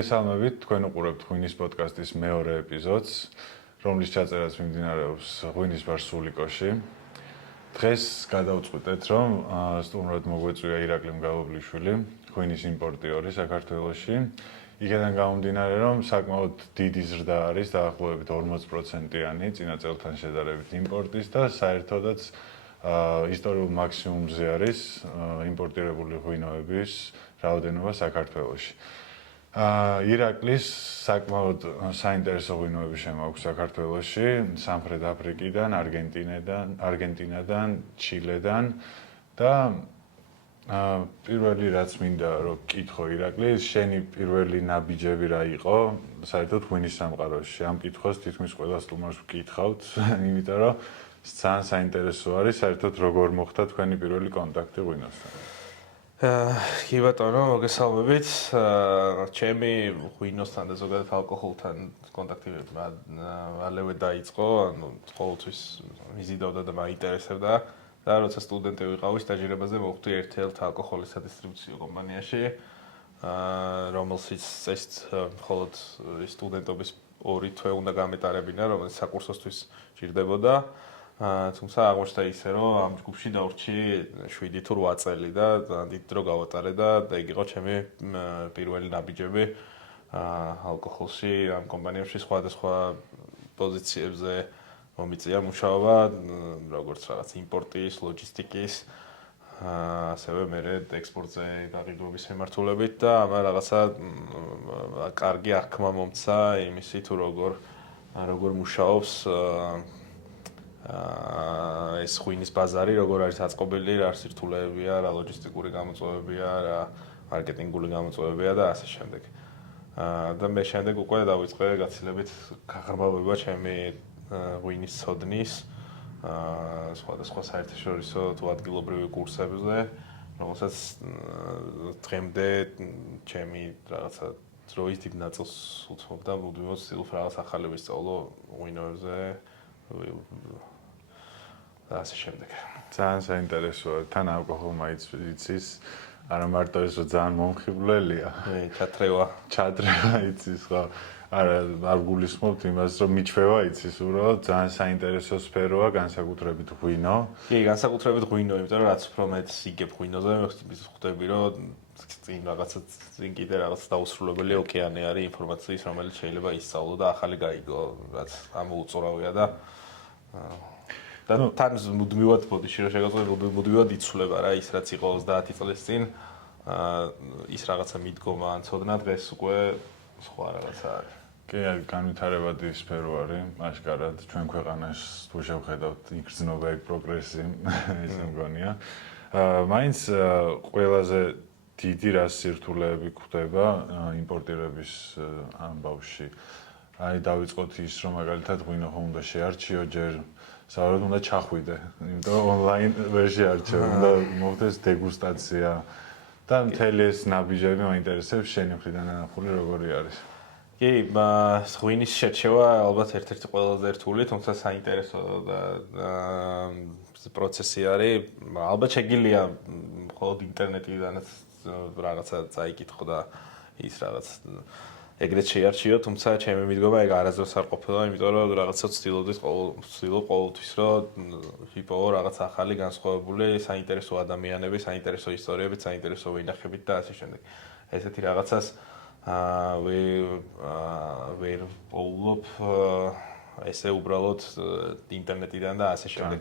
მოგესალმებით, თქვენ უყურებთ ღვინის პოდკასტის მეორე ეპიზოდს, რომლის ჩაწერაც მიმდინარეობს ღვინის ბარ სულიკოში. დღეს გადავწყვიტეთ, რომ სტუმრად მოგვეწვია ირაკლი მგალობლიშვილი, ღვინის იმპორტიორი საქართველოში. იქედან გამომდინარე, რომ საკმაოდ დიდი ზრდა არის, დაახლოებით 40%-იანი წინა წელთან შედარებით იმპორტის და საერთოდაც ისტორიულ მაქსიმუმზე არის იმპორტირებული ღვინოების რაოდენობა საქართველოში. ირაკლის საკმაოდ საინტერესო ღვინოები შემოაქვს საქართველოში, სამხრეთ აფრიკიდან, არგენტინიდან, ჩილედან და პირველი რაც მინდა რომ გკითხო ირაკლი, შენი პირველი ნაბიჯები რა იყო, საერთოდ ღვინის სამყაროში. ამ კითხვას თითქმის ყველა სტუმარს ვკითხავთ, იმიტომ რომ ძალიან საინტერესო არის, საერთოდ როგორ მოხდა თქვენი პირველი კონტაქტი ღვინოსთან. კი ბატონო, მოგესალმებით. ჩემი ღვინოსთან და ზოგადად ალკოჰოლთან კონტაქტი მალევე დაიწყო, ანუ ყოველთვის მიზიდავდა და მაინტერესებდა და როცა სტუდენტი ვიყავი, სტაჟირებაზე მოვხვდი ერთ-ერთ ალკოჰოლის სადისტრიბუციო კომპანიაში, რომელშიც წესით მხოლოდ სტუდენტობის 2 თვე უნდა გამეტარებინა, რომელიც საკურსოსთვის ჭირდებოდა. თუმცა აღმოჩნდა ისე, რომ ამ ჯგუფში დავრჩი 7 თუ 8 წელი და დიდ დრო გავატარე და ეგ იყო ჩემი პირველი ნაბიჯები ალკოჰოლში, ამ კომპანიებში სხვადასხვა პოზიციებზე მომიწია მუშაობა, როგორც რაღაც იმპორტის, ლოჯისტიკის, ასევე მერე ექსპორტზე გაყიდვების მიმართულებით და ამან რაღაცა კარგი აღქმა მომცა იმისი თუ როგორ მუშაობს ეს ღვინის ბაზარი, როგორ არის აწყობილი, რა სირთულეებია, რა ლოჯისტიკური გამოწვევებია, რა მარკეტინგული გამოწვევებია და ასე შემდეგ. და მე შემდეგ უკვე დავიწყე გაცილებით გაღრმავება ჩემი ღვინის ცოდნის სხვადასხვა საერთაშორისო თუ ადგილობრივი კურსებზე, რომელსაც დღემდე ჩემი რაღაცა დროის დიდ ნაწილს უთმობდა, მუდმივად ვცდილობ რაღაც ახალები ვისწავლო ღვინოებზე და ასე შემდეგ. ძალიან საინტერესოა, თან ალკოჰოლმა იცის, არა მარტო ეს რომ ძალიან მომხიბვლელია. ჩათრევა იცის, ხო? არ გულისხმობთ იმას, რომ მიჩვევა იცის, უბრალოდ ძალიან საინტერესო სფეროა, განსაკუთრებით ღვინო. კი, განსაკუთრებით ღვინო, იმიტომ რომ რაც უფრო მეტ იგებ ღვინოზე, ხვდები, რომ წინ რაღაცა წინ კიდე რაღაც დაუსრულებელი ოკეანე არის ინფორმაციის, რომელიც შეიძლება ისწავლო და ახალი გაიგო, რაც ამოუწურავია და თან მუდმივად ბოდიში რა შეგაწყვეტ მუდმივად იცვლება რა ის რაც იყო 30 წლის წინ ის რაღაცა მიდგომა ან ცოდნა დღეს უკვე სხვა რაღაცა არის. კი, განვითარებადი სფერო არის, აშკარად ჩვენ ქვეყანაში თუ შევხედავთ იგრძნობა ეგ პროგრესი, ეს მგონია. მაინც ყველაზე დიდი რა სირთულეები გვხვდება იმპორტირების ამბავში. აი დავიწყოთ ის, რომ მაგალითად ღვინო ხომ უნდა შეარჩიო ჯერ საერთოდ უნდა ჩახვიდე, იმიტომ რომ ონლაინ ვერ შეარჩევ, უნდა მოხდეს დეგუსტაცია და მთელი ეს ნაბიჯები მაინტერესებს შენი მხრიდან განახული როგორი არის. კი, ღვინის შერჩევა ალბათ ერთ-ერთი ყველაზე რთული, თუმცა საინტერესო და პროცესი არის. ალბათ შეგიძლია მხოლოდ ინტერნეტიდანაც რაღაცა წაიკითხო და ის რაღაც ეგრეთ შეარჩიო, თუმცა ჩემი მიდგომა ეგ არასდროს არ ყოფილა, იმიტომ რომ რაღაცა ვცდილობ ყოველთვის, რომ ვიპოვო რაღაც ახალი განსხვავებული საინტერესო ადამიანები, საინტერესო ისტორიები, საინტერესო ვინახებით და ასე შემდეგ. ესეთი რაღაცას ვერ პოულობ ესე უბრალოდ ინტერნეტიდან და ასე შემდეგ.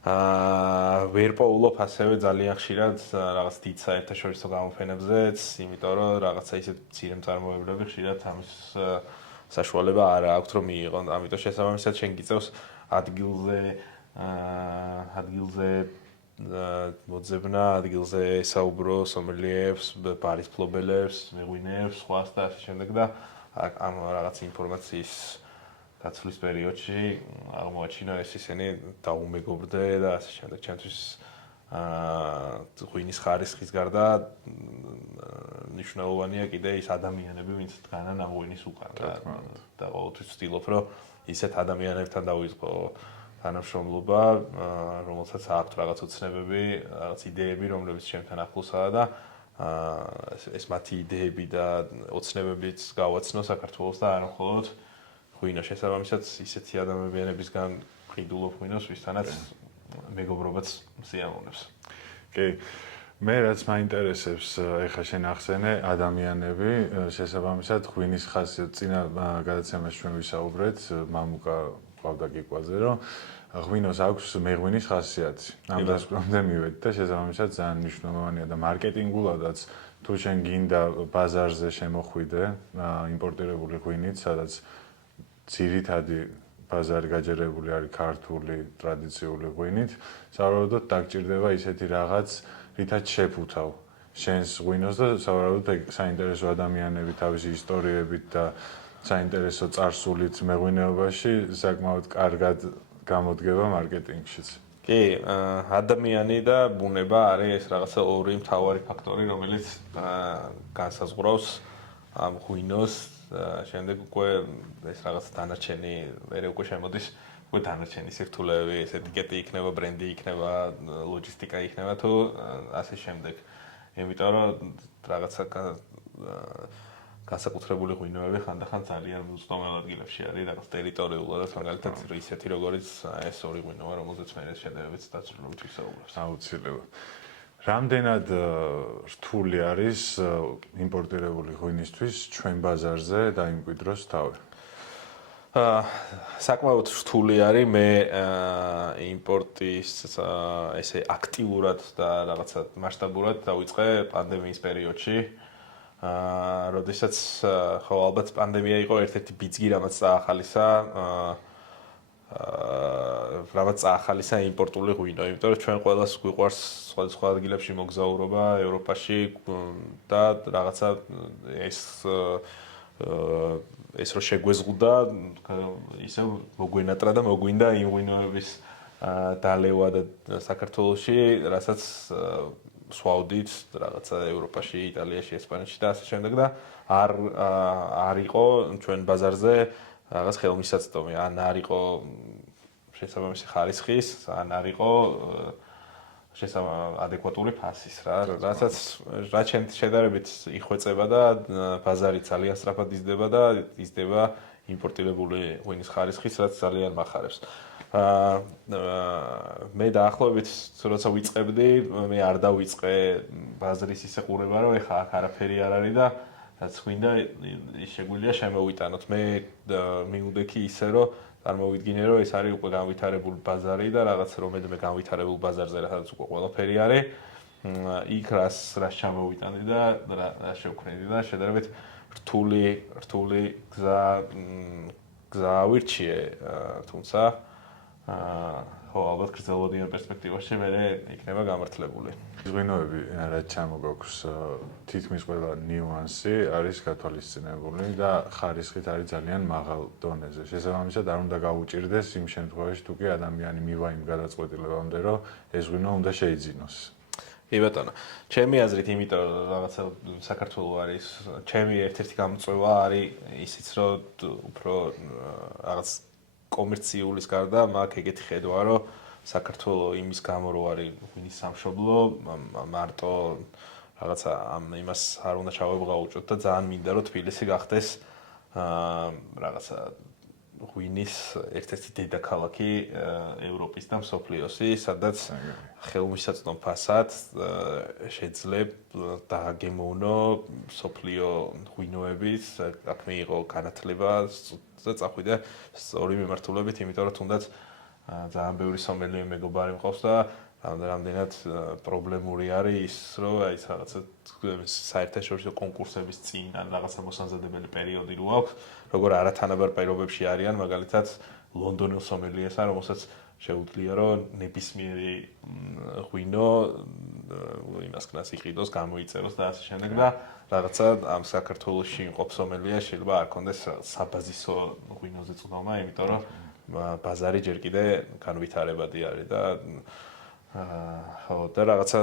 ვერ პოულობ ასევე ძალიან ხშირად რაღაც დიდ საერთაშორისო გამოფენებზეც, იმიტომ რომ რაღაცა ისეთ მცირე მწარმოებლები ხშირად ამის საშუალება არ აქვთ რომ მიიღონ. ამიტომ შესაბამისად შენ გიწევს ადგილზე მოძებნა, ადგილზე ესაუბრო სომელიებს, ბარის ფლობელებს, მეღვინეებს, სხვას და ასე შემდეგ და ამ რაღაც ინფორმაციის გაცვლის პერიოდში აღმოაჩინა ეს ისინი დაუმეგობრდე და ასე შემდეგ. ჩემთვის ღვინის ხარისხის გარდა მნიშვნელოვანია კიდე ის ადამიანები, ვინც დგანან ამ ღვინის უკან და ყოველთვის ვცდილობ, რომ ისეთ ადამიანებთან დავიწყო თანამშრომლობა, რომელსაც აქვთ რაღაც ოცნებები, რაღაც იდეები, რომლებიც ჩემთან ახლოსაა და ეს მათი იდეები და ოცნებებიც გავაცნო საქართველოს და არა მხოლოდ ღვინო შესაბამისად ისეთი ადამიანებისგან ყიდულობ ღვინოს, ვისთანაც მეგობრობაც სიამოვნებს. კი. მე რაც მაინტერესებს ეხა შენ ახსენე ადამიანები შესაბამისად ღვინის ხასიათი წინა გადაცემაში ჩვენ ვისაუბრეთ მამუკა ყავდა კიკვაზე რომ ღვინოს აქვს მეღვინის ხასიათი. ამ დასკვნამდე მივედი და შესაბამისად ძალიან მნიშვნელოვანია და მარკეტინგულადაც თუ შენ გინდა ბაზარზე შემოხვიდე იმპორტირებული ღვინით, სადაც ძირითადი ბაზარი გაჯერებული არის ქართული ტრადიციული ღვინით, სავარაუდოდ დაგჭირდება ისეთი რაღაც, რითაც შეფუთავ შენს ღვინოს და სავარაუდოდ საინტერესო ადამიანები თავისი ისტორიებით და საინტერესო წარსულით მეღვინეობაში საკმაოდ კარგად გამოდგება მარკეტინგშიც. კი, ადამიანი და ბუნება არის ეს რაღაცა ორი მთავარი ფაქტორი, რომელიც განსაზღვრავს ამ ღვინოს შემდეგ უკვე ეს რაღაც დანარჩენი მერე უკვე შემოდის უკვე დანარჩენი სირთულეები, ეს ეტიკეტი იქნება, ბრენდი იქნება, ლოჯისტიკა იქნება თუ ასე შემდეგ. იმიტომ რომ რაღაცა განსაკუთრებული ღვინოები ხანდახან ძალიან უცნობელ ადგილებში არის, რაღაც ტერიტორიულად, მაგალითად ისეთი როგორც ეს ორი ღვინოა, რომელზეც მე შედარებით დაწვრილებით ვისაუბრებს. აუცილებლად. რამდენად რთული არის იმპორტირებული ღვინისთვის ჩვენ ბაზარზე დაიმკვიდროს თავი? საკმაოდ რთული არის მე იმპორტის ესე აქტიურად და რაღაცა მასშტაბურად დავიწყე პანდემიის პერიოდში. როდესაც ხო ალბათ პანდემია იყო ერთ-ერთი ბიძგი, რამაც წაახალისა რამაც წაახალისა იმპორტული ღვინო, იმიტომ რომ ჩვენ ყველას გვიყვარს სხვა ადგილებში მოგზაურობა ევროპაში და რაღაცა ეს რო შეგვეზღუდა, ისე მოგვენატრა და მოგვინდა იმ ღვინოების დალევა და საქართველოში, რასაც სვავდით რაღაცა ევროპაში, იტალიაში, ესპანეთში და ასე შემდეგ და არ იყო ჩვენ ბაზარზე რაღაც ხელმისაწვდომი, ან არ იყო შესაბამისი ხარისხის, ან არ იყო ადეკვატური ფასის რა, რაც შედარებით იხვეწება და ბაზარი ძალიან სწრაფად იზრდება და იზრდება იმპორტირებული ღვინის ხარისხის, რაც ძალიან მახარებს. მე დაახლოებით როცა ვიწყებდი, მე არ დავიწყე ბაზრის ისე ყურება, რომ ეხა აქ არაფერი არ არის და რაც გვინდა შეგვიძლია შემოვიტანოთ. მე მივდექი ისე, რომ წარმოვიდგინე, რომ ეს არის უკვე განვითარებული ბაზარი და რაღაც რომელიმე განვითარებულ ბაზარზე რაღაც უკვე ყველაფერი არის. იქ რას ჩამოვიტანდი და რა შევქმნიდი და შედარებით რთული გზა ავირჩიე, თუმცა ხო, ალბათ გრძელვადიან პერსპექტივაში მე იქნება გამართლებული. ღვინოები რაც ჩამოგაქვს თითქმის ყველა ნიუანსი არის გათვალისწინებული და ხარისხით არის ძალიან მაღალ დონეზე. შესაბამისად არ უნდა გაუჭირდეს იმ შემთხვევაში თუ კი ადამიანი მივა იმ გადაწყვეტილებამდე, რომ ეს ღვინო უნდა შეიძინოს. კი ბატონო. ჩემი აზრით, იმიტომ რომ რაღაცა საქართველოს არის, ჩემი ერთ-ერთი გამოწვევა არის ისიც, რომ უფრო რაღაც კომერციულის გარდა მაქვს ეგეთი ხედვა, რომ საქართველოს იმის გამო რომ არის ღვინის სამშობლო, მარტო რაღაცა იმას არ უნდა ჩავებღაუჭოთ და ძალიან მინდა რომ თბილისი გახდეს რაღაცა ღვინის ერთ-ერთი დედაქალაქი ევროპის და მსოფლიოსი, სადაც ხელმისაწვდომ ფასად შეძლებ დააგემოვნო მსოფლიო ღვინოების, აქ მიიღო განათლება და წახვიდე სწორი მიმართულებით, იმიტომ რომ თუნდაც ძალიან ბევრი სომელიე მეგობარი მყავს და რამდენად პრობლემური არის ის, რომ აი რაღაცა საერთაშორისო კონკურსების წინ ან რაღაცა მოსამზადებელი პერიოდი რო აქვს, როგორ არათანაბარ პირობებში არიან, მაგალითად ლონდონელ სომელიესთან, რომელსაც შეუძლია რომ ნებისმიერი ღვინო იმასკნას იყიდოს, გამოიწეროს და ასე შემდეგ და რაღაცა ამ საქართველოში იმყოფ სომელია შეიძლება არ კონდეს საბაზისო ღვინოზე წვდომა, იმიტომ რომ ბაზარი ჯერ კიდე განვითარებადი არის და ხო და რაღაცა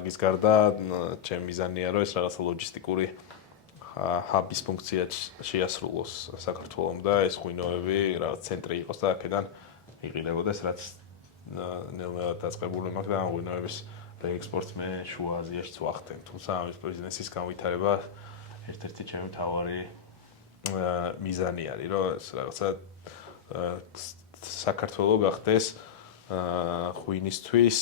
აგის გარდა ჩემი მიზანია რომ ეს რაღაცა ლოჯისტიკური ჰაბის ფუნქცია შეასრულოს საქართველოს და ეს ღვინოები რაღაც ცენტრი იყოს და აქედან იყიდებოდეს რაც ნელ-ნელა დაწყებული მაქვს და ამ ღვინოების და ექსპორტს მე შუა აზიაშიც ვახდენ. თუმცა ამის ბიზნესის განვითარება ერთ-ერთი ჩემი მთავარი მიზანი არის, რომ ეს რაღაცა საქართველო გახდეს ღვინისთვის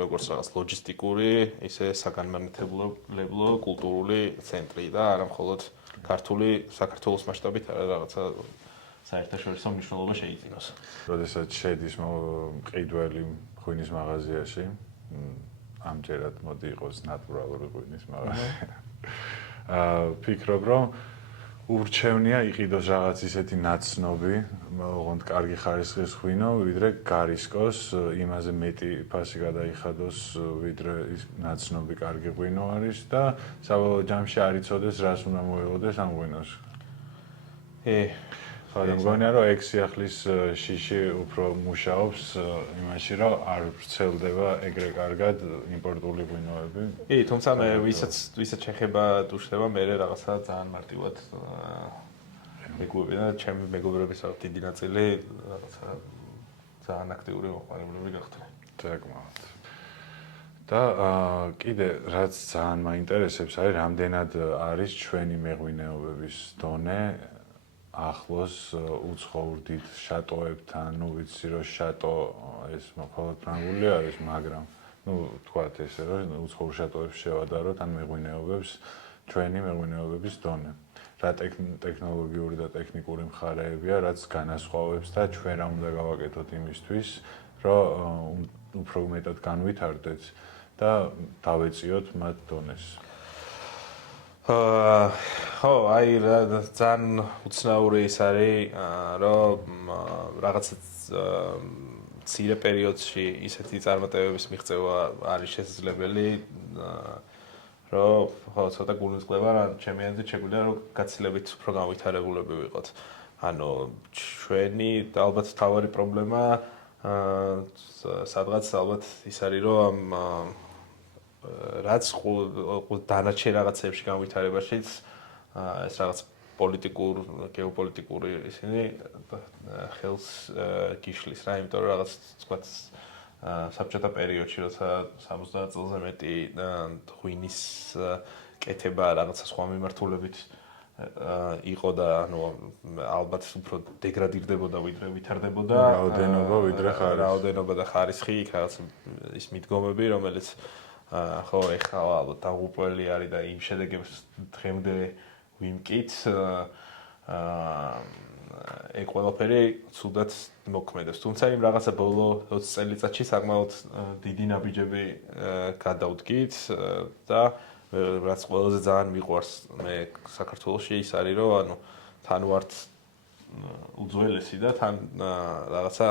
როგორც რაღაც ლოჯისტიკური, ისე საგანმანათლებლო, კულტურული ცენტრი და არა მხოლოდ ქართული საქართველოს მასშტაბით არა რაღაცა საერთაშორისო მნიშვნელობა შეიძინოს. როდესაც შედის მყიდველი ღვინის მაღაზიაში, ამჯერად მოდი იყოს ნატურალური ღვინის მაღაზია. ფიქრობ, რომ ურჩევნია იყიდოს რაღაც ისეთი ნაცნობი, ოღონდ კარგი ხარისხის ღვინო, ვიდრე გარისკოს, იმაზე მეტი ფასი გადაიხადოს, ვიდრე ის ნაცნობი კარგი ღვინო არის და საბოლოო ჯამში არ იცოდეს, რას უნდა მოელოდეს ამ ღვინოს. მგონია, რომ ექსიახლის შიში უფრო მუშაობს იმაში, რომ არ ვრცელდება ეგრე კარგად იმპორტული ღვინოები. თუმცა მე ვისაც შეხება დუშება, მე რაღაცა ძალიან მარტივად მეგობრები და ჩემი მეგობრების დიდი ნაწილი რაღაცა ძალიან აქტიური მოხმარებლები გახდნენ. საკმაოდ. და კიდე რაც ძალიან მაინტერესებს არის, რამდენად არის ჩვენი მეღვინეობების დონე ახლოს უცხოურ შატოებთან, ვიცი რომ შატო ეს მხოლოდ ფრანგული არის, მაგრამ თქვათ ესე რომ უცხოურ შატოებს შევადაროთ ან მეღვინეობებს ჩვენი მეღვინეობების დონე. რა ტექნოლოგიური და ტექნიკური მხარეებია, რაც განასხვავებს და ჩვენ რა უნდა გავაკეთოთ იმისთვის, რომ უფრო მეტად განვითარდეთ და დავეწიოთ მათ დონეს. ხო, აი ძალიან უცნაური ის არის, რომ რაღაცა მცირე პერიოდში ისეთი წარმატებების მიღწევა არის შესაძლებელი, რომ ხო, ცოტა გულისწყდება, რა ჩემი აზრით შეგვიძლია რომ გაცილებით უფრო განვითარებულები ვიყოთ. ანუ ჩვენი ალბათ თავარი პრობლემა სადღაც ალბათ ის არის, რომ რაც დანარჩენ რაღაცებში განვითარებაშიც ეს რაღაც პოლიტიკურ, გეოპოლიტიკური ისინი ხელს გიშლის რა, იმიტომ რომ რაღაც თქვათ საბჭოთა პერიოდში, როცა 70 წელზე მეტი ღვინის კეთება რაღაცა სხვა მიმართულებით იყო და ანუ ალბათ უფრო დეგრადირდებოდა ვიდრე ვითარდებოდა რაოდენობა ვიდრე ხარისხი. რაოდენობა და ხარისხი იქ რაღაც ის მიდგომები, რომელიც ხო, ეხლა ალბათ დაღუპველი არის და იმ შედეგებს დღემდე ვიმკით. ეგ ყველაფერი ცუდად მოქმედებს. თუმცა იმ რაღაცა ბოლო 20 წელიწადში საკმაოდ დიდი ნაბიჯები გადავდგით და რაც ყველაზე ძალიან მიყვარს მე საქართველოში ის არის, რომ ანუ თან ვართ უძველესი და თან რაღაცა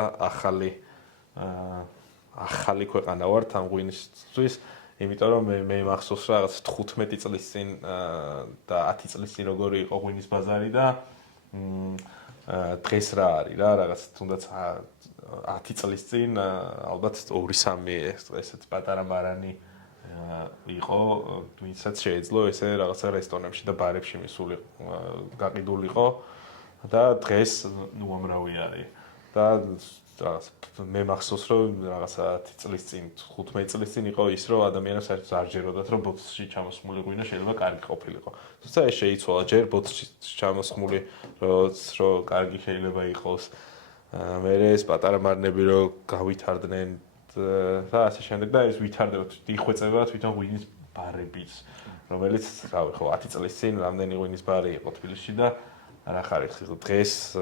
ახალი ქვეყანა ვართ ამ ღვინისთვის. იმიტომ რომ მე მახსოვს რაღაც 15 წლის წინ და 10 წლის წინ როგორი იყო ღვინის ბაზარი და დღეს რა არის რა რაღაც თუნდაც 10 წლის წინ ალბათ 2-3 ესეც პატარა მარანი იყო, ვინცაც შეეძლო ესე რაღაცა რესტორნებში და ბარებში მისული გაყიდულიყო და დღეს უამრავი არის. და რაღაც მე მახსოვს რომ რაღაცა 10 წლის წინ, 15 წლის წინ იყო ის რომ ადამიანებს საერთოდ არ ჯეროდათ რომ ბოთლში ჩამოსხმული ღვინო შეიძლება კარგი ყოფილიყო. თუმცა ეს შეიცვალა, ჯერ ბოთლში ჩამოსხმული რომ კარგი შეიძლება იყოს. მე ეს პატარა მარნები რომ გავითარდნენ და ასე შემდეგ და ეს ვითარდებათ, იხვეწება თვითონ ღვინის ბარებიც, რომელიც რავი ხო 10 წლის წინ რამდენი ღვინის ბარი იყო თბილისში და რა ხარისხი დღეს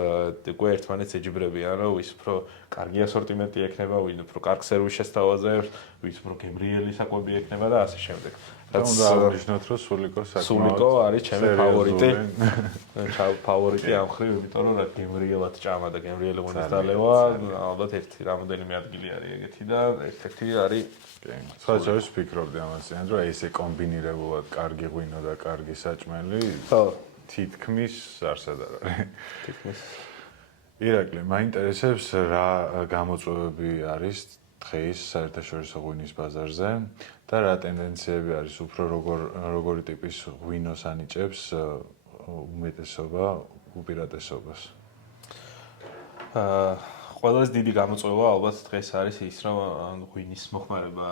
უკვე ერთმანეთს ეჯიბრებიან რომ ვის უფრო კარგი ასორტიმენტი ექნება, ვინ უფრო კარგ სერვისს შესთავაზებს, ვის უფრო გემრიელი საკვები ექნება და ასე შემდეგ. რაც უნდა აღნიშნოთ რომ სულიკო არის ჩემი ფავორიტი. ფავორიტი ამ ხრივ, იმიტომ რომ რა გემრიელად ჭამა და გემრიელი ღვინის დალევა, ალბათ ერთი რამოდენიმე ადგილი არის ეგეთი და ერთ-ერთი არის საერთოდ ვფიქრობდი ამაზე, რომ ესე კომბინირებულად კარგი ღვინო და კარგი საჭმელი ხო თითქმის არსად არ არის. თითქმის. ირაკლი, მაინტერესებს რა გამოწვევები არის დღეს საერთაშორისო ღვინის ბაზარზე და რა ტენდენციები არის უფრო როგორი ტიპის ღვინოს ანიჭებს უმეტესობა უპირატესობას. ყველაზე დიდი გამოწვევა ალბათ დღეს არის ის, რომ ღვინის მოხმარება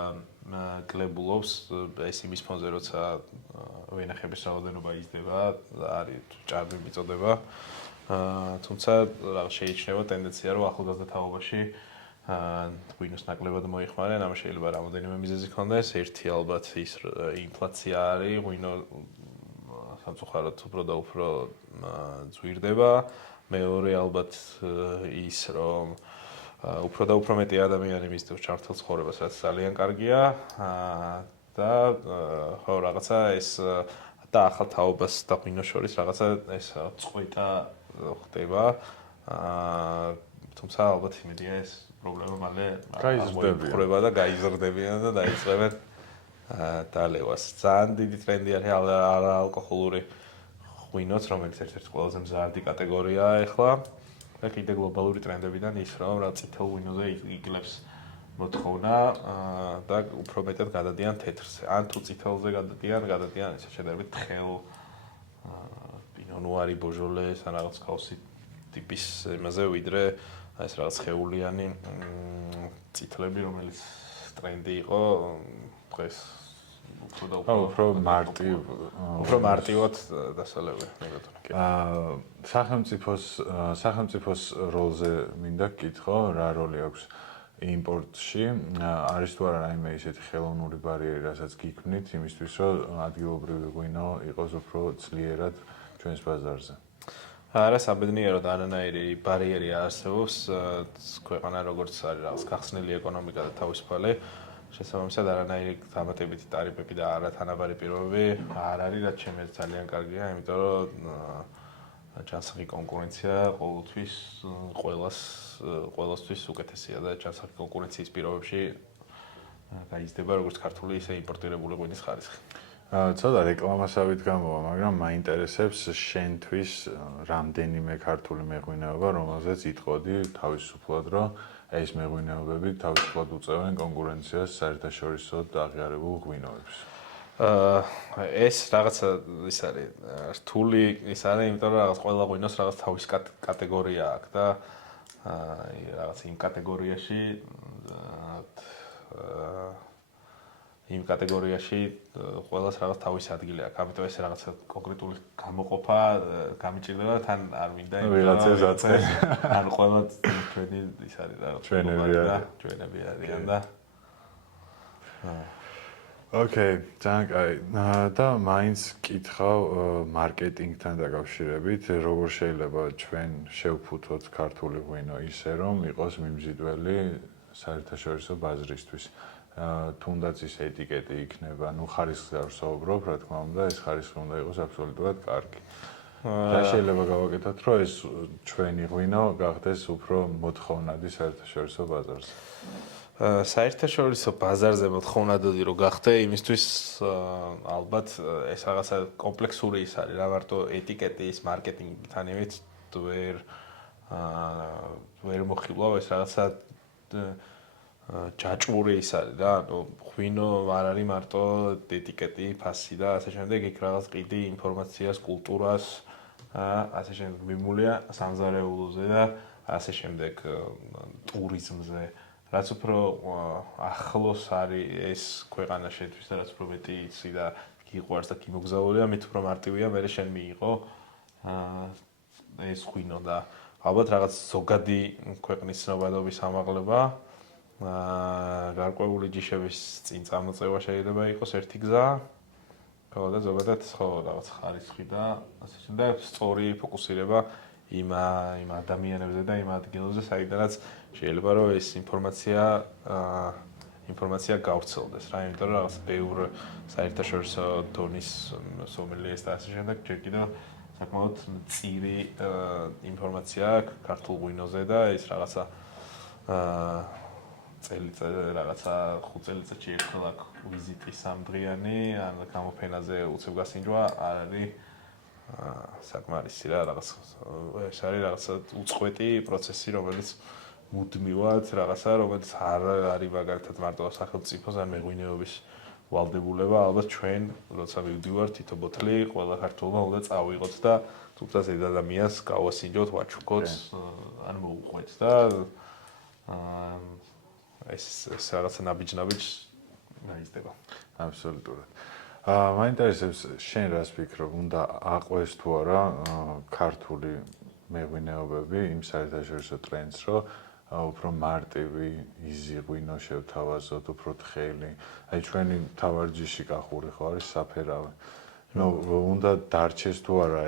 კლებულობს ეს იმის ფონზე, როცა ვენახების რაოდენობა იზრდება, არის ჭარბი მიწოდება. თუმცა რაღაც შეიჩნევა ტენდენცია, რომ ახალგაზრდა თაობაში ღვინოს ნაკლებად მოიხმარენ, ამას შეიძლება რამოდენიმე მიზეზი ქონდეს. ერთი ალბათ ის ინფლაცია არის, ღვინო სამწუხაროდ უფრო და უფრო ძვირდება. მეორე ალბათ ის, რომ უფრო და უფრო მეტი ადამიანი მისდევს ჩართულ ცხოვრებას, რაც ძალიან კარგია და ხო რაღაცა ეს და ახალ თაობას და ღვინოს შორის რაღაცა ეს წყვეტა ხდება. თუმცა ალბათ იმედია ეს პრობლემა მალე გაიზრდება და გაიზრდებიან და დაიწყებენ დალევას. ძალიან დიდი ტრენდი არის არაალკოჰოლური ღვინოც, რომელიც ერთ-ერთი ყველაზე მზარდი კატეგორიაა ახლა. და კიდე გლობალური ტრენდებიდან ის, რომ რა წითელ ღვინოზე იკლებს მოთხოვნა და უფრო მეტად გადადიან თეთრზე. ან თუ წითელზე გადადიან ესე შედარებით თხელ პინო ნუარი, ბოჟოლეს ან რაღაც ქაოსი ტიპის იმაზე, ვიდრე ეს რაღაც ხეულიანი წითლები, რომელიც ტრენდი იყო დღეს უფრო მარტივად დასალევია მეგობრებო. სახელმწიფოს როლზე მინდა გკითხო, რა როლი აქვს იმპორტში? არის თუ არა რაიმე ისეთი ხელოვნური ბარიერი, რასაც გიქმნით იმისთვის, რომ ადგილობრივი ღვინო იყოს უფრო ძლიერად ჩვენს ბაზარზე? არა, საბედნიეროდ არანაირი ბარიერი არ არსებობს. ქვეყანა როგორც არის რაღაც გახსნილი ეკონომიკა და თავისუფალი, შესაბამისად არანაირი დამატებითი ტარიფები და არათანაბარი პირობები არ არის, რაც ჩემს ძალიან კარგია, იმიტომ რომ ჩანსახი კონკურენცია ყოველთვის ყველასთვის უკეთესია და ჩანსახი კონკურენციის პირობებში გაიზრდება როგორც ქართული, ისე იმპორტირებული ღვინის ხარისხი. ცოტა რეკლამასავით გამოვა, მაგრამ მაინტერესებს შენთვის რამდენიმე ქართული მეღვინეობა, რომელზეც იტყოდი თავისუფლად, რომ ეს მეღვინეობები თავისუფლად უწევენ კონკურენციას საერთაშორისო აღიარებულ ღვინოებს. ეს რაღაცა ის არის რთული ის არის, იმიტომ რომ რაღაც ყველა ღვინოს რაღაც თავის კატეგორია აქვს და რაღაც იმ კატეგორიაში ყველას რაღაც თავისი ადგილი აქვს. ამიტომ ეს რაღაცა კონკრეტული გამოყოფა გამიჭირდება, თან არ მინდა ვიღაცას აწეს. ან ყველა ჩვენი ის არის რა. ჩვენები არიან და ოკეი, ძალიან კაი. და მაინც კითხავ მარკეტინგთან დაკავშირებით, როგორ შეიძლება ჩვენ შევფუთოთ ქართული ღვინო ისე, რომ იყოს მიმზიდველი საერთაშორისო ბაზრისთვის. თუნდაც ის ეტიკეტი იქნება, ხარისხზე არ ვსაუბრობ, რა თქმა უნდა, ეს ხარისხი უნდა იყოს აბსოლუტურად კარგი. რა შეიძლება გავაკეთოთ, რომ ეს ჩვენი ღვინო გახდეს უფრო მოთხოვნადი საერთაშორისო ბაზარზე? საერთაშორისო ბაზარზე მოთხოვნადოდი რომ გახდე, იმისთვის ალბათ ეს რაღაცა კომპლექსური ის არის, რა მარტო ეტიკეტი ის მარკეტინგთანივით ვერ მოხილავ, ეს რაღაცა ჯაჭვური ის არის რა, ანუ ღვინო არ არის მარტო ეტიკეტი, ფასი და ასე შემდეგ, იქ რაღაც კიდე ინფორმაციას, კულტურას, ასე შემდეგ მიმულია სამზარეულოზე და ასე შემდეგ ტურიზმზე. რაც უფრო ახლოს არის ეს ქვეყანა შენთვის და რაც უფრო მეტი იცი და გიყვარს და გიმოგზაურია, მით უფრო მარტივია მე შენ მიიღო ეს ღვინო და ალბათ რაღაც ზოგადი ქვეყნის ცნობადობის ამაღლება გარკვეული ჯიშების წინ წამოწევა შეიძლება იყოს ერთი გზა. ხო და ზოგადად ხო რაღაც ხარისხი და ასე შემდეგ სწორი ფოკუსირება იმ ადამიანებზე და იმ ადგილებზე, საიდანაც შეიძლება რომ ეს ინფორმაცია გავრცელდეს რა, იმიტომ რომ რაღაც ბევრ საერთაშორისო დონის სომელიეს და ასე შემდეგ ჯერ კიდევ საკმაოდ მწირი ინფორმაცია აქვს ქართულ ღვინოზე და ეს რაღაცა რაღაცა 5 წელიწადში ერთხელ აქვს ვიზიტი სამდღიანი, ან გამოფენაზე უცებ გასინჯვა არ არის საკმარისი რა, რაღაც ეს არის რაღაცა უწყვეტი პროცესი, რომელიც მუდმივად რაღაცა, რომელიც არ არის მაგალითად მარტო სახელმწიფოს ან მეღვინეობის ვალდებულება, ალბათ ჩვენ როცა მივდივართ თითო ბოთლი, ყველა ქართულმა უნდა წავიღოთ და თუმცა ეს ადამიანს გავასინჯოთ, ვაჩუქოთ, ან მოუყვეთ და ეს რაღაცა ნაბიჯ გაიზრდება. აბსოლუტურად. მაინტერესებს შენ რას ფიქრობ, უნდა აყვეს თუ არა ქართული მეღვინეობები იმ საერთაშორისო ტრენდს, რომ უფრო მარტივი, იზი ღვინო შევთავაზოთ, უფრო თხელი. აი ჩვენი მთავარი ჯიში კახური ხო არის საფერავი. უნდა დარჩეს თუ არა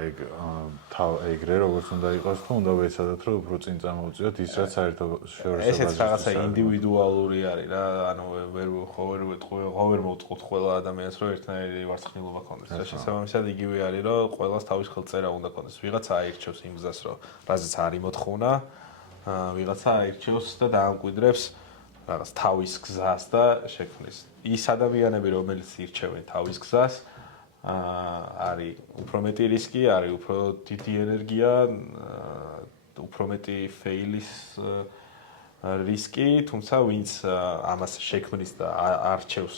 ეგრე როგორც უნდა იყოს თუ უნდა ვეცადოთ რომ უფრო წინ წამოვწიოთ ის რაც საერთაშორისო ესეც რაღაცა ინდივიდუალური არის რა ანუ ვერ მოვწყოთ ყველა ადამიანს რომ ერთნაირი ვარცხნილობა ქონდეს რა შესაბამისად იგივე არის რომ ყველას თავის ხელწერა უნდა ქონდეს ვიღაცა აირჩევს იმ გზას რომ რაზეც არის მოთხოვნა ვიღაცა აირჩევს და დაამკვიდრებს რაღაც თავის გზას და შექმნის ის ადამიანები რომელიც ირჩევენ თავის გზას არის უფრო მეტი რისკი, არის უფრო დიდი ენერგია, უფრო მეტი ფეილის რისკი, თუმცა ვინც ამას შექმნის და არჩევს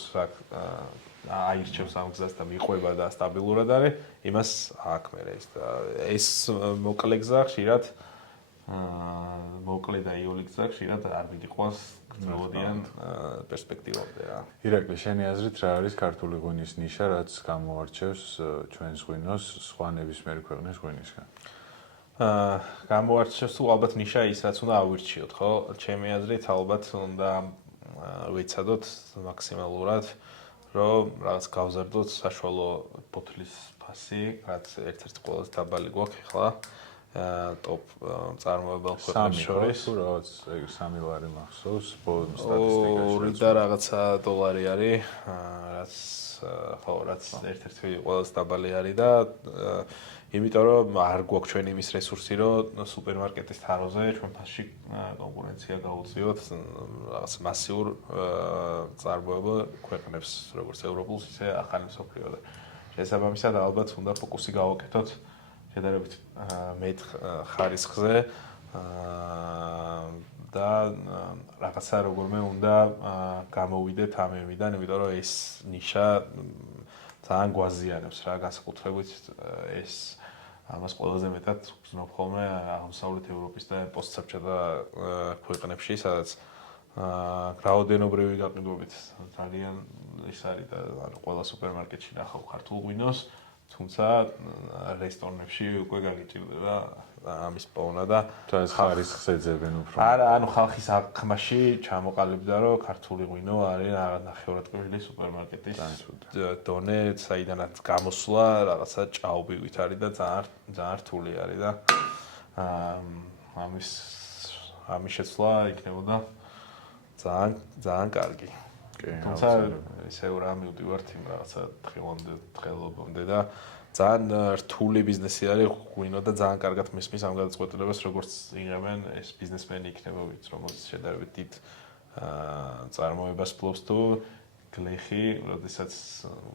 აირჩევს ამ გზას და მიყვება და სტაბილურად არის, იმას ააქმერა ეს მოკლე გზა ხშირად მოკლე და იოლი გზა ხშირად არ მიყვანს გრძელვადიან პერსპექტივამდე რა. ირაკლი, შენი აზრით რა არის ქართული ღვინის ნიშა, რაც გამოარჩევს ჩვენს ღვინოს სხვა ნებისმიერი ქვეყნის ღვინისგან? გამოარჩევს თუ ალბათ ნიშა ის რაც უნდა ავირჩიოთ, ხო? ჩემი აზრით ალბათ უნდა ვეცადოთ მაქსიმალურად, რომ რაღაც გავზარდოთ საშუალო ბოთლის ფასი, რაც ერთ-ერთი ყველაზე დაბალი გვაქვს ახლა. ტოპ წარმოებელ ქვეყნებს შორის თუ რაღაც $3 მახსოვს ბოლო სტატისტიკაში 2 და რაღაცა $. არის რაც ხო რაც ერთ-ერთი ყველაზე დაბალი არის და იმიტომ რომ არ გვაქვს ჩვენ იმის რესურსი რომ სუპერმარკეტის თაროზე ჩვენ ფასში კონკურენცია გაუწიოთ რაღაც მასიურ წარმოებელ ქვეყნებს როგორც ევროპულს ისე ახალი მსოფლიოზე შესაბამისად ალბათ უნდა ფოკუსი გავაკეთოთ შედარებით მეტ ხარისხზე და რაღაცა როგორმე უნდა გამოვიდეთ ამ ემიდან, იმიტომ რომ ეს ნიშა ძალიან გვაზიანებს რა განსაკუთრებით ეს ამას ყველაზე მეტად გრძნობ ხოლმე აღმოსავლეთ ევროპის და პოსტსაბჭოთა ქვეყნებში, სადაც რაოდენობრივი გაყიდვებით ძალიან ის არის და ყველა სუპერმარკეტში ნახავ ქართულ ღვინოს თუმცა რესტორნებში უკვე გაგიჭირდება ამის პოვნა და ეს ხარისხს ეძებენ უფრო. არა, ანუ ხალხის აღქმაში ჩამოყალიბდა რომ ქართული ღვინო არის ნახევრადწრიული სუპერმარკეტის დონე, საიდანაც გამოსვლა რაღაცა ჭაობივით არის და ძალიან რთული არის და ამის შეცვლა იქნებოდა ძალიან კარგი. თუმცა ისევ რა მივდივართ იმ რაღაცა თხელობამდე და ძალიან რთული ბიზნესი არის ღვინო და ძალიან კარგად მისმის ამ გადაწყვეტილებას როგორც იღებენ ეს ბიზნესმენი იქნებოდი რომელიც შედარებით დიდ წარმოებას ფლობს თუ გლეხი, როდესაც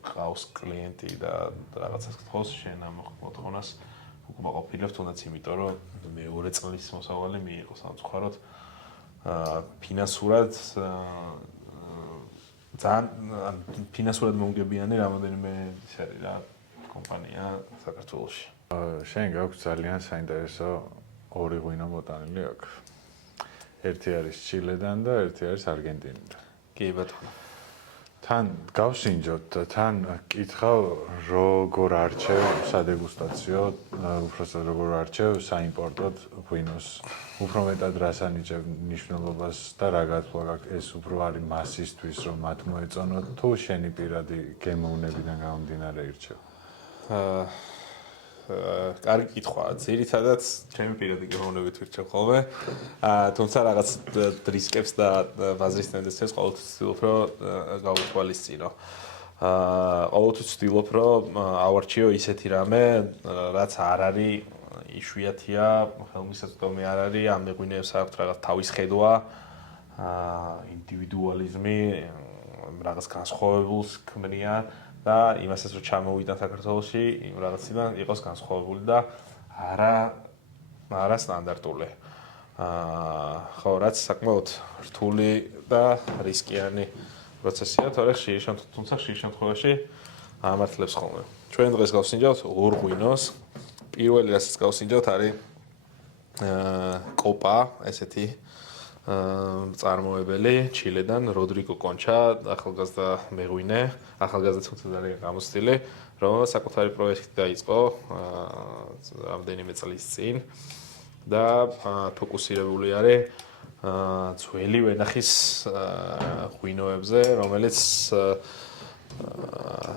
ყავს კლიენტი და რაღაცას გთხოვს შენ ამ მოთხოვნას უკმაყოფილებ თუნდაც იმიტომ რომ მეორე წლის მოსავალი მიიღო სამწუხაროდ ფინანსურად ძალიან ფინანსურად მომგებიანი რამოდენიმე ის არის რა კომპანია საქართველოში. შენ გაქვს ძალიან საინტერესო ორი ღვინო მოტანილი აქ. ერთი არის ჩილედან და ერთი არის არგენტინიდან. კი ბატონო. თან გავსინჯოთ და თან კითხავ როგორ არჩევ სადეგუსტაციო, უბრალოდ როგორ არჩევ საიმპორტოდ ღვინოს. უფრო მეტად რას ანიჭებ მნიშვნელობას და რა გათვლა გაქვს ეს უფრო არის მასისთვის რომ მათ მოეწონოთ თუ შენი პირადი გემოვნებიდან გამომდინარე ირჩევ? კარგი კითხვაა. ძირითადად ჩემი პირადი გემოვნებით ვირჩევ ხოლმე. თუმცა რაღაც რისკებს და ბაზრის ტენდენციებს ყოველთვის ვცდილობ რომ გავითვალისწინო. ყოველთვის ვცდილობ რომ ავარჩიო ისეთი რამე, რაც არ არის იშვიათია, ხელმისაწვდომი არ არის, ამ მეღვინეებს აქვთ რაღაც თავის ხედვა, ინდივიდუალიზმი, რაღაც განსხვავებულს ქმნიან და იმასაც რომ ჩამოვიდნენ საქართველოში, იმ რაღაციდან იყოს განსხვავებული და არა სტანდარტული. ხო, რაც საკმაოდ რთული და რისკიანი პროცესია, თუმცა ხშირ შემთხვევაში ამართლებს ხოლმე. ჩვენ დღეს გავსინჯავთ ორ ღვინოს. პირველი რასაც გავსინჯავთ არის კოპა, ესეთი წარმოებელი ჩილედან როდრიგო კონჩა, ახალგაზრდა მეღვინე, ახალგაზრდა თუმცა ძალიან გამოცდილი, რომელსაც საკუთარი პროექტი დაიწყო რამდენიმე წლის წინ და ფოკუსირებული არის ძველი ვენახის ღვინოებზე, რომელიც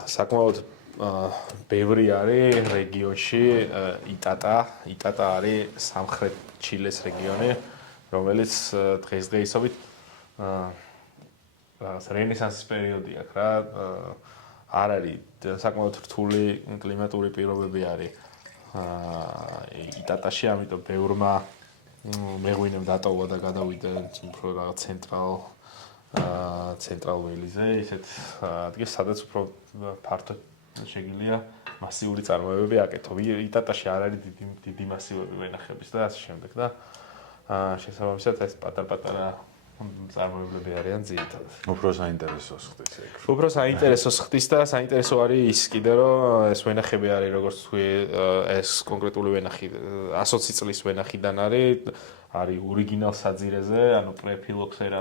საკმაოდ ბევრი არის რეგიონში იტატა არის სამხრეთ ჩილეს რეგიონი, რომელიც დღესდღეობით რაღაც რენესანსის პერიოდი აქვს რა. არ არის საკმაოდ რთული კლიმატური პირობები არის იტატაში, ამიტომ ბევრმა მეღვინემ დატოვა და გადავიდა უფრო რაღაც ცენტრალ ველიზე, ისეთ ადგილს, სადაც უფრო ფართო შეგიძლია მასიური წარმოებები აკეთო. იტატაში არ არის დიდი მასივები ვენახების და ასე შემდეგ და შესაბამისად ეს პატარ-პატარა წარმოებლები არიან ძირითადად. უფრო საინტერესოს ხდის ეგ. უფრო საინტერესოს ხდის და საინტერესო არის ის კიდე რომ ეს ვენახები არის როგორც თქვი ეს კონკრეტული ვენახი 120 წლის ვენახიდან არის ორიგინალ საძირეზე, ანუ პრეფილოქსერა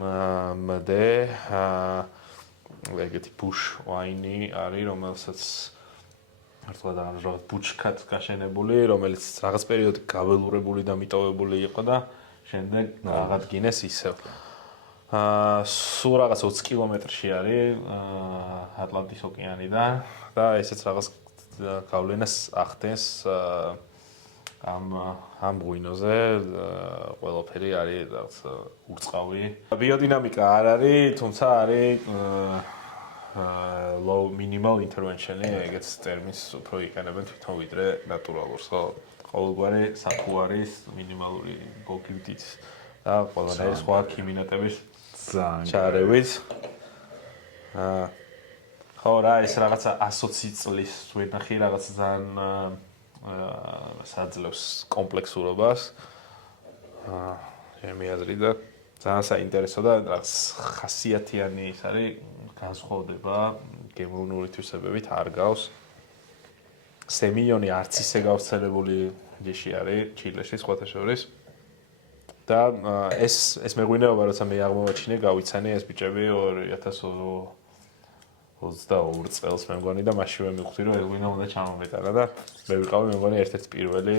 მდე ეგეთი ბუშ ვაინი არის, რომელსაც ერთად რაღაც ბუჩქად გაშენებული, რომელიც რაღაც პერიოდი გაველურებული და მიტოვებული იყო და შემდეგ აღადგინეს ისევ. სულ რაღაც 20 კილომეტრში არის ატლანტის ოკეანიდან და ესეც რაღაც გავლენას ახდენს ამ ღვინოზე, ყველაფერი არის რაღაც ურწყავი. ბიოდინამიკა არ არის, თუმცა არის low minimal intervention-ი, ეგეც ტერმინს უფრო იყენებენ თვითონ ვიდრე ნატურალურს, ხო? ყოველგვარი საფუარის მინიმალური გოგირდით და ყველანაირი სხვა ქიმინატების ჩარევით. ხო რა, ეს რაღაცა 120 წლის ვენახი რაღაც ძალიან საძლევს კომპლექსურობას. ჩემი აზრით და ძალიან საინტერესო და რაღაც ხასიათიანი ის არის განსხვავდება გემოვნური თვისებებით არ გავს. სემიონი არც ისე გავრცელებული ჯიში არის ჩილეში სხვათა შორის. და ეს მეღვინეობა როცა მე აღმოვაჩინე, გავიცანე ეს ბიჭები 2022 წელს მე მგონი და მაშინვე მივხვდი რომ ეს ღვინო უნდა ჩამომეტანა და მე ვიყავი მე მგონი ერთ-ერთი პირველი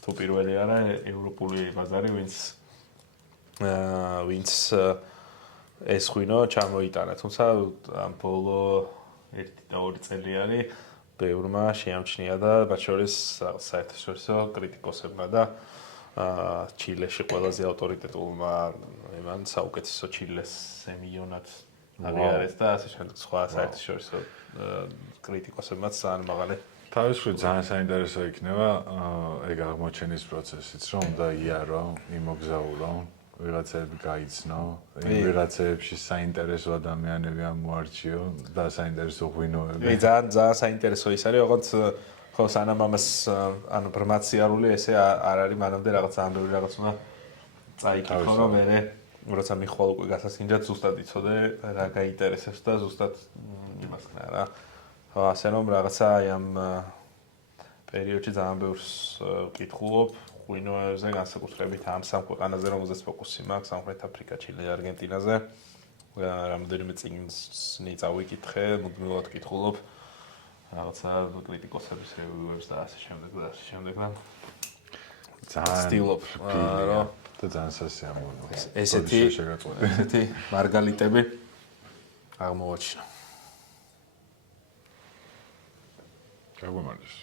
თუ პირველი არა ევროპული ბაზარი ვინც ეს ღვინო ჩამოიტანა. თუმცა ამ ბოლო 1-2 წელი არის ბევრმა შეამჩნია და მათ შორის საერთაშორისო კრიტიკოსებმა და ჩილეში ყველაზე ავტორიტეტულმა იმან საუკეთესო ჩილეს სემიონად აღიარეს და ასე შემდეგ სხვა საერთაშორისო კრიტიკოსებმაც ძალიან მაღალი. თავის მხრივ ძალიან საინტერესო იქნება ეგ აღმოჩენის პროცესიც, რომ უნდა იარო, იმოგზაურო, ვიღაცები გაიცნო, ვიღაცებში საინტერესო ადამიანები ამოარჩიო და საინტერესო ღვინოები. ძალიან საინტერესო ის არის, ოღონდ ხო სანამ ამას ანუ ბრმაციარული ესე არ არის, მანამდე რაღაც ძალიან ბევრი რაღაც უნდა წაიკითხო, რომ მე როცა მიხვალ უკვე გასასინჯად ზუსტად იცოდე რა გაინტერესებს და ზუსტად იმას ხნა რა. ხო ასე რომ რაღაცა აი ამ პერიოდში ძალიან ბევრს ვკითხულობ ღვინოებზე, განსაკუთრებით ამ სამ ქვეყანაზე, რომელზეც ფოკუსი მაქვს, სამხრეთ აფრიკა, ჩილე, არგენტინაზე. რამდენიმე წიგნს წავიკითხე, მუდმივად ვკითხულობ რაღაცა კრიტიკოსების რევიუებს და ასე შემდეგ და ასე შემდეგ და ძალიან რომ და ძალიან სასიამოვნო. ესეთი მარგალიტები აღმოვაჩინა. გაგვიმარჯოს.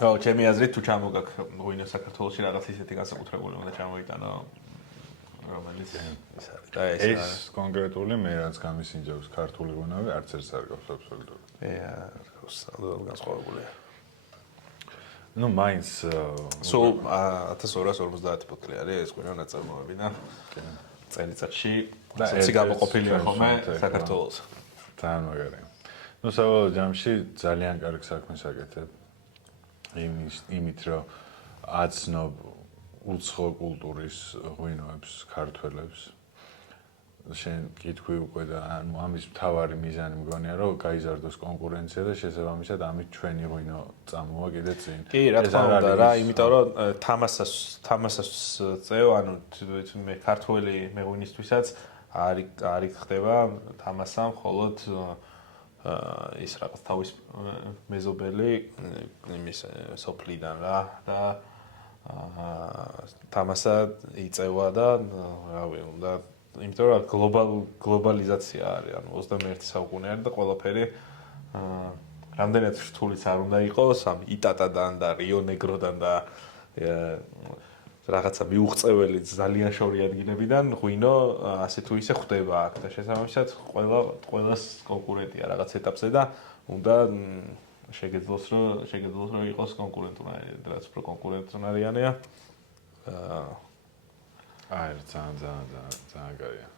ხო, ჩემი აზრით თუ ჩამოგაქ ღვინო საქართველოში რაღაც ისეთი განსაკუთრებული უნდა ჩამოიტანო, რომელიც ის არის და ეს კონკრეტული მე რაც გამისინჯებს ქართული ღვინოები არც ერთს არ გავს აბსოლუტურად. განსხვავებულია. ნუ მაინც სულ 1250 ბოთლი არის ეს ღვინო ნაწარმოები და წელიწადში და ერთი გამოყოფილია ხოლმე საქართველოს. ძალიან მაგარია. ნუ საბოლოო ჯამში ძალიან კარგ საქმეს აკეთებ. იმით რომ აცნობ უცხო კულტურის ღვინოებს, ქართველებს შენ კითხვი უკვე და ანუ ამის მთავარი მიზანი მგონია რომ გაიზარდოს კონკურენცია და შესაბამისად ამით ჩვენი ღვინო წამოვა კიდე წინ. კი, რა თქმა უნდა რა, იმიტომ რომ თამასას წევ, ანუ მე ქართველი მეღვინისთვისაც არ ხდება თამასა, მხოლოდ ის რაღაც თავის მეზობელი იმის სოფლიდან რა და თამასა იწევა და რავი, უნდა იმიტომ რომ გლობალიზაცია არის, ანუ 21 საუკუნე არის და ყველაფერი რამდენად რთულიც არ უნდა იყოს, ამ იტატადან და რიო-ნეგროდან და რაღაცა მიუღწეველი ძალიან შორი ადგილებიდან ღვინო ასე თუ ისე ხვდება აქ და შესაბამისად ყველას კონკურენტია რაღაც ეტაპზე და უნდა შეგეძლოს რომ იყოს კონკურენტუნარი, რაც უფრო კონკურენტუნარიანია. აი, ძალიან კარგია.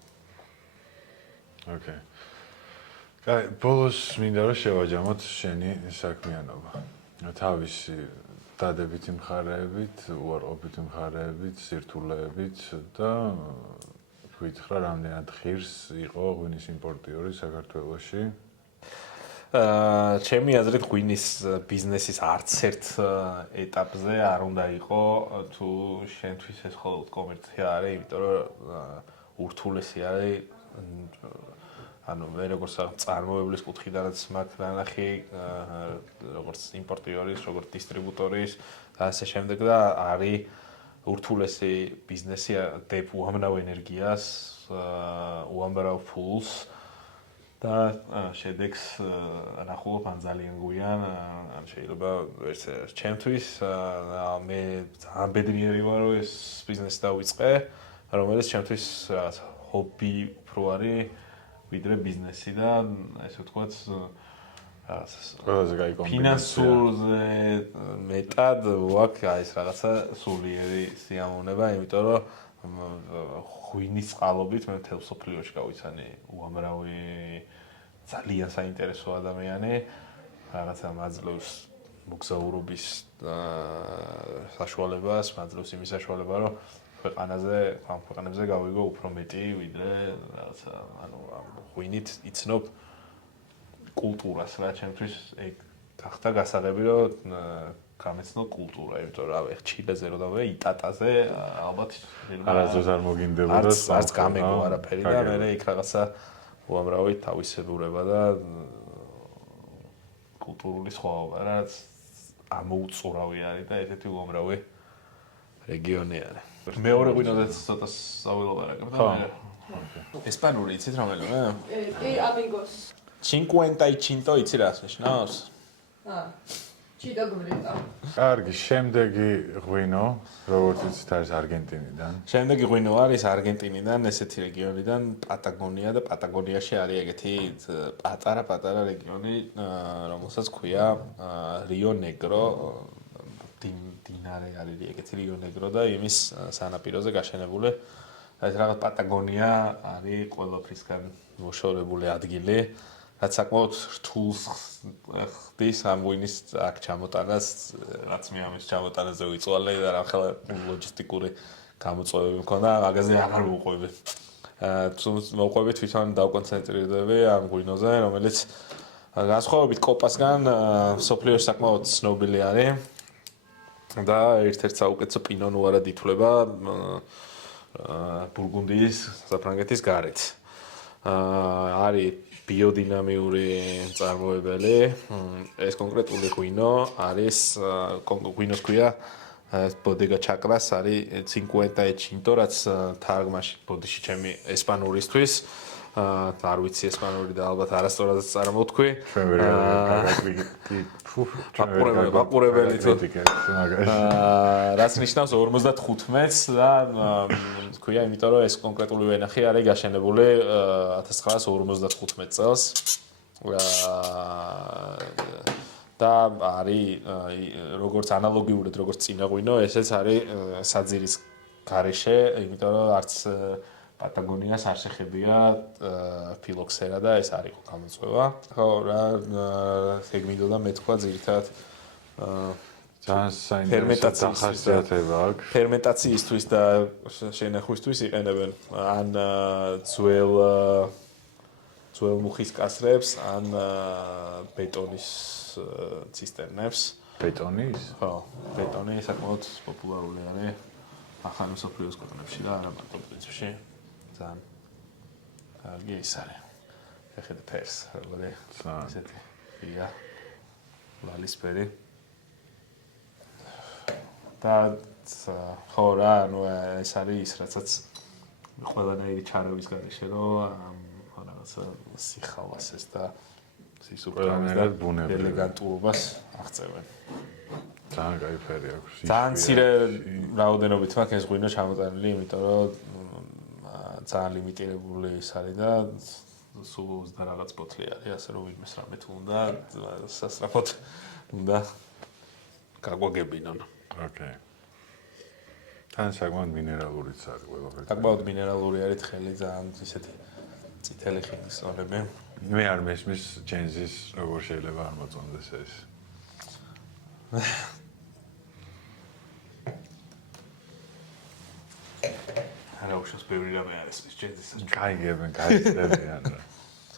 ოკეი. აი, ბოლოს მინდა რომ შევაჯამოთ შენი საქმიანობა. თავისი დადებითი მხარეებით, უარყოფითი მხარეებით, სირთულეებით და გითხრა რამდენად ღირს იყო ღვინის იმპორტიორი საქართველოში. ჩემი აზრით ღვინის ბიზნესის არც ერთ ეტაპზე არ უნდა იყო თუ შენთვის ეს მხოლოდ კომერცია არის, იმიტომ რომ ურთულესი არის ანუ მე როგორც წარმოებლის კუთხიდანაც მაქვს ნახი როგორც იმპორტიორის, როგორც დისტრიბუტორის და ასე შემდეგ და არის ურთულესი ბიზნესი დებ უამრავ ენერგიას, უამრავ ფულს და შედეგს ნახულობ ან ძალიან გვიან, ან შეიძლება ვერც ჩემთვის მე ძალიან ბედნიერი ვარ რომ ეს ბიზნესი დავიწყე, რომელიც ჩემთვის რაღაც ჰობი უფრო არის ვიდრე ბიზნესი და ესე ვთქვათ ყველაზე კაი კომბინაცია. ფინანსურზე მეტად ვაქვს აი ეს რაღაცა სულიერი სიამოვნება, იმიტომ რომ ღვინის წყალობით მე მთელ სოფლიოში გავიცანი უამრავი ძალიან საინტერესო ადამიანი, რაღაცა მაძლევს მოგზაურობის საშუალებას, მაძლევს იმის საშუალება, რომ ქვეყანებზე გავიგო უფრო მეტი, ვიდრე რაღაცა, ანუ ღვინით იცნობ კულტურას რა, ჩემთვის ეგ გახდა გასაღები, რომ გამეცნო კულტურა, იმიტომ რომ რავი, ჩილეზე რო დავე, იტატაზე ალბათ არასდროს არ მოგინდებოდა არც გამეგო არაფერი და მე იქ რაღაცა უამრავი თავისებურება და კულტურული სხვაობა, რაც ამოუწურავი არის და ესეთი უამრავი რეგიონი არის. მეორე ღვინოდაც ცოტა საველობარაკებ და მე ესპანური იცით რომელიმე? კი, amigos. 55 იცი რა ნიშნავს? ჩიტა გვრიტა. კარგი, შემდეგი ღვინო, როგორც იცით, არის არგენტინიდან. შემდეგი ღვინო არის არგენტინიდან, ესეთი რეგიონიდან, პატაგონია და პატაგონიაში არის ეგეთი პატარა რეგიონი, რომელსაც ქვია რიო-ნეგრო, დინარე არის ეგეთი რიო-ნეგრო და იმის სანაპიროზე გაშენებული. ეს რაღაც პატაგონია არის ყველაფრისგან მოშორებული ადგილი. რაც საკმაოდ რთულს ხდის ამ ღვინის აქ ჩამოტანას, რაც მე ამის ჩამოტანაზე ვიწვალე და რახლა ლოჯისტიკური გამოწვევები მქონდა, მაგაზე აღარ ვუყვები. მოვყვები თვითონ დავკონცენტრირდები ამ ღვინოზე, რომელიც განსხვავებით კოპასგან სოფლიოში საკმაოდ ცნობილი არის და ერთ-ერთ საუკეთესო პინო ნუარად ითვლება ბურგუნდიის საფრანგეთის გარეთ. არის ბიოდინამიური წარმოებელი. ეს კონკრეტული ღვინო არის ღვინოს ქვია ბოდეგა ჩაკრას არის 50 რაც თარგმანში ბოდიში ჩემი ესპანურისთვის არ ვიცი ესპანური და ალბათ არასწორადაც წარმოვთქვი. ჩვენ ვერ ვაყურებელი თუ რაც ნიშნავს 55-ს და თქვია, იმიტომ რომ ეს კონკრეტული ვენახი არის გაშენებული 1955 წელს. და არის როგორც ანალოგიურად როგორც წინა ღვინო, ესეც არის საძირის გარეშე, იმიტომ რომ არც პატაგონიას არ შეხებია ფილოქსერა და ეს არ იყო გამოწვევა. ხო, რა ეგ მინდოდა მე თქვა ძირითადად ძალიან საინტერესო ფერმენტაციისთვის და- დახასიათება აქვს. ფერმენტაციისთვის და შენახვისთვის იყენებენ ან ძველ მუხის კასრებს, ან ბეტონის ცისტერნებს. ბეტონის? ხო, ბეტონი საკმაოდ პოპულარული არის ახალი მსოფლიოს ქვეყნებში და არა მარტო პრინციპში. ძალიან კარგი ის არის. ეხლა ფერს, როგორი ძალიან. ესეთი ღია ლალისფერი. და ხო რა, ანუ ეს არის ის, რასაც ყველანაირი ჩარების გარეშე რომ რაღაცა სიხალასეს და სისუფთავეს და ყველანაირად ბუნებრივ. ელეგანტურობას აღწევენ. ძალიან კაი ფერი აქვს. ძალიან მცირე რაოდენობით მაქვს ეს ღვინო ჩამოწანილი, იმიტომ რომ ძალიან ლიმიტირებული ის არის და სულ 20 რაღაც ბოთლი არის, ასე რომ ვინმეს რამე თუ უნდა სასწრაფოდ უნდა გაგვაგებინონ. ოკეი. თან საკმაოდ მინერალურიც არის ყველაფერი. საკმაოდ მინერალური არის თხელი, ძალიან ისეთი წითელი ხილის წონები. მე არ მესმის ჯენზის როგორ შეიძლება არ მოწონდეს ეს. არა უშავს ბევრი რამე არის ეს ჯენზისაც. გაიგებენ, გაიცდებიან რა.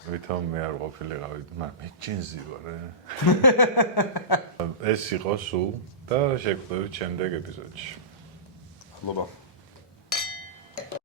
ვითომ მე არ ყოფილიყავი, მაგრამ მე ჯენზი ვარ. ეს იყო სულ და შეგხვდებით შემდეგ ეპიზოდში. მადლობა.